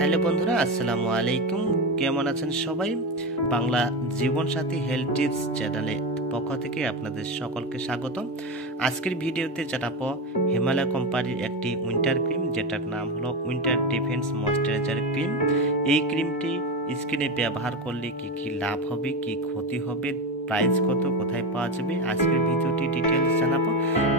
Hello বন্ধুরা, আসসালামু আলাইকুম। কেমন আছেন সবাই? বাংলা জীবনসাথী হেলথ টিপস চ্যানেলে পক্ষ থেকে আপনাদের সকলকে স্বাগত। আজকের ভিডিওতে জানাবো হিমালয় কোম্পানির একটি উইন্টার ক্রিম, যেটার নাম হলো উইন্টার ডিফেন্স ময়েশ্চারাইজার ক্রিম। এই ক্রিমটি স্কিনে ব্যবহার করলে কি কি লাভ হবে, কি ক্ষতি হবে, প্রাইস কত, কোথায় পাওয়া যাবে, আজকের ভিডিওটি ডিটেলস জানাবো।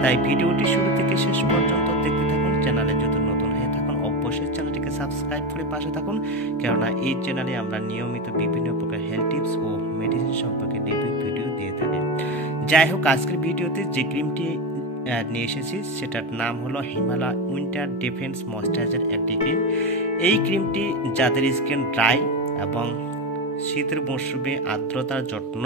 তাই ভিডিওটি শুরু থেকে শেষ পর্যন্ত দেখতে থাকুন। চ্যানেলে যদি নতুন হয়ে থাকুন অবশ্যই চ্যানেলটিকে সাবস্ক্রাইব করে পাশে থাকুন, কেননা এই চ্যানেলে আমরা নিয়মিত বিভিন্ন প্রকার হেলথ টিপস ও মেডিসিন সম্পর্কে রিভিউ ভিডিও দিয়ে থাকি। যাই হোক, আজকের ভিডিওতে যে ক্রিমটি নিয়ে এসেছি সেটার নাম হলো হিমালয় উইন্টার ডিফেন্স ময়েশ্চারাইজার একটি ক্রিম। এই ক্রিমটি যাদের স্কিন ড্রাই এবং শীতের মরশুমে আর্দ্রতার জন্য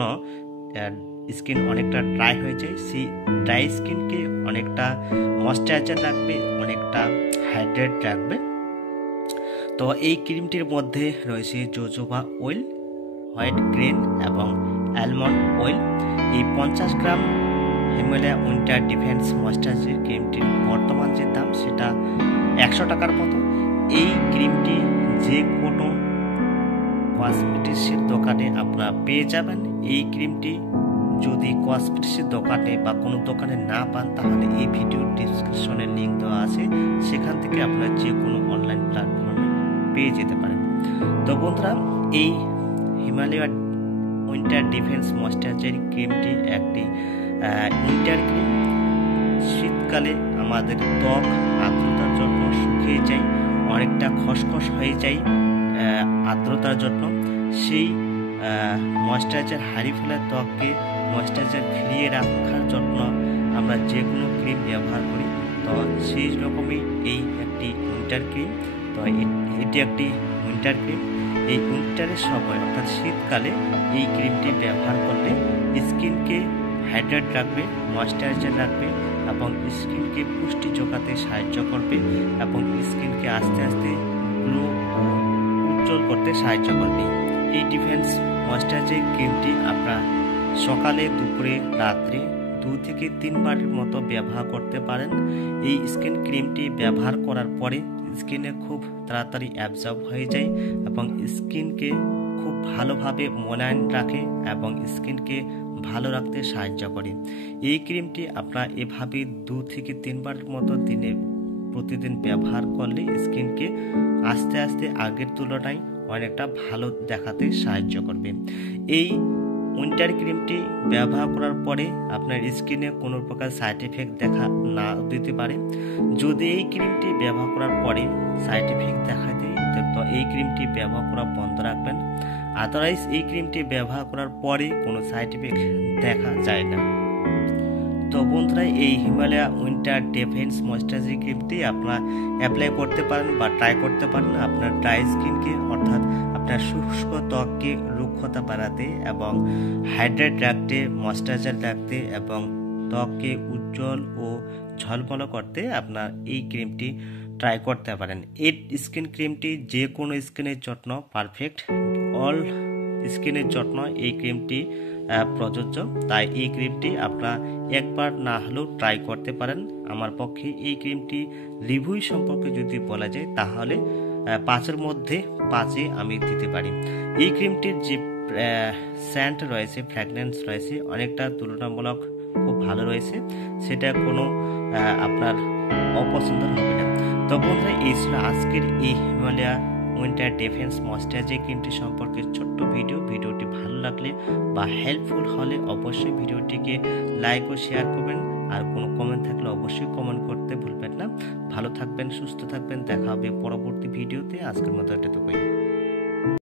স্কিন অনেকটা ড্রাই হয়ে যায়, সেই ড্রাই স্কিনকে অনেকটা ময়েশ্চারাইজার রাখবে, অনেকটা হাইড্রেট রাখবে। তো এই ক্রিমটির মধ্যে রয়েছে জোজোবা অয়েল, হোয়াইট গ্রেন এবং অ্যালমন্ড অয়েল। এই 50 গ্রাম হিমালয় উইন্টার ডিফেন্স ময়েশ্চারাইজার ক্রিমটির বর্তমান যে দাম সেটা 100 টাকার মতো। এই ক্রিমটি যে কোনো কসমেটিক্সের দোকানে আপনারা পেয়ে যাবেন। এই ক্রিমটি যদি কসমেটিক্সের দোকানে বা কোনো দোকানে না পান তাহলে এই ভিডিওর ডিসক্রিপশনে লিঙ্ক দেওয়া আছে, সেখান থেকে আপনারা যে কোনো অনলাইন প্ল্যাটফর্মে পেয়ে যেতে পারেন। তো বন্ধুরা, এই হিমালয় উইন্টার ডিফেন্স ময়েশ্চারাইজার ক্রিমটি একটি উইন্টার ক্রিম। শীতকালে আমাদের ত্বক আর্দ্রতার জন্য শুকিয়ে যায়, অনেকটা খসখস হয়ে যায় আর্দ্রতার জন্য। সেই ময়েশ্চারাইজার হারিয়ে ফেলার ত্বককে ময়েশ্চারাইজার ফিরিয়ে রাখার জন্য আমরা যে কোনো ক্রিম ব্যবহার করি। তো সেই রকমই এই একটি উইন্টার ক্রিম। তো এটি একটি উইন্টার ক্রিম। এই উইন্টারের সময় অর্থাৎ শীতকালে এই ক্রিমটি ব্যবহার করলে স্কিনকে হাইড্রেট রাখবে, ময়েশ্চারাইজার রাখবে এবং স্কিনকে পুষ্টি যোগাতে সাহায্য করবে এবং স্কিনকে আস্তে আস্তে গ্লো ও উজ্জ্বল করতে সাহায্য করবে। এই ডিফেন্স ময়েশ্চারাইজার ক্রিমটি আপনারা সকালে, দুপুরে, রাত্রে 2 থেকে 3 বারের মতো ব্যবহার করতে পারেন। এই স্কিন ক্রিমটি ব্যবহার করার পরে স্কিনে খুব তাড়াতাড়ি অ্যাবজর্ব হয়ে যায় এবং স্কিনকে খুব ভালোভাবে মোলায়েম রাখে এবং স্কিনকে ভালো রাখতে সাহায্য করে। এই ক্রিমটি আপনারা এভাবে 2 থেকে 3 বারের মতো দিনে প্রতিদিন ব্যবহার করলে স্কিনকে আস্তে আস্তে আগের তুলনায় অনেকটা ভালো দেখাতে সাহায্য করবে। এই উইন্টার ক্রিমটি ব্যবহার করার পরে আপনার স্কিনে কোনো প্রকার সাইড এফেক্ট দেখা না দিতে পারে। যদি এই ক্রিমটি ব্যবহার করার পরে সাইড এফেক্ট দেখা দেয় তো এই ক্রিমটি ব্যবহার করা বন্ধ রাখবেন। আদারওয়াইজ এই ক্রিমটি ব্যবহার করার পরে কোনো সাইড এফেক্ট দেখা যায় না। তো বন্ধুরা, এই হিমালয় উইন্টার ডিফেন্স ময়েশ্চারাইজার ক্রিমটি আপনারা অ্যাপ্লাই করতে পারেন বা ট্রাই করতে পারেন আপনার ড্রাই স্কিনকে, অর্থাৎ আপনার শুষ্ক ত্বককে রুক্ষতা বাড়াতে এবং হাইড্রেট রাখতে, ময়েশ্চারাইজার রাখতে এবং ত্বককে উজ্জ্বল ও ঝলমল করতে আপনার এই ক্রিমটি ট্রাই করতে পারেন। এই স্কিন ক্রিমটি যে কোনো স্কিনের জন্য পারফেক্ট, অল স্কিনের জন্য এই ক্রিমটি প্রযোজ্য। তাই এই ক্রিমটি আপনারা একবার না হলেও ট্রাই করতে পারেন। আমার পক্ষে এই ক্রিমটি রিভিউ সম্পর্কে যদি বলা যায় তাহলে 5-এর মধ্যে 5 আমি দিতে পারি। এই ক্রিমটির যে সেন্ট রয়েছে, ফ্র্যাগনেন্স রয়েছে, অনেকটা তুলনামূলক খুব ভালো রয়েছে, সেটা কোনো আপনার অপছন্দ হবে না। তো বন্ধুরা, এই ছিল আজকের এই হিমালয় উইন্টার ডিফেন্স ময়েশ্চারাইজার ক্রিমটি সম্পর্কে ছোট্ট ভিডিওটি ভালো লাগলে বা হেল্পফুল হলে অবশ্যই ভিডিওটিকে লাইক ও শেয়ার করবেন। আর কোনো কমেন্ট থাকলে অবশ্যই কমেন্ট করতে ভুলবেন না। ভালো থাকবেন, সুস্থ থাকবেন, দেখা হবে পরবর্তী ভিডিওতে। আজকের মতো এতটুকুই।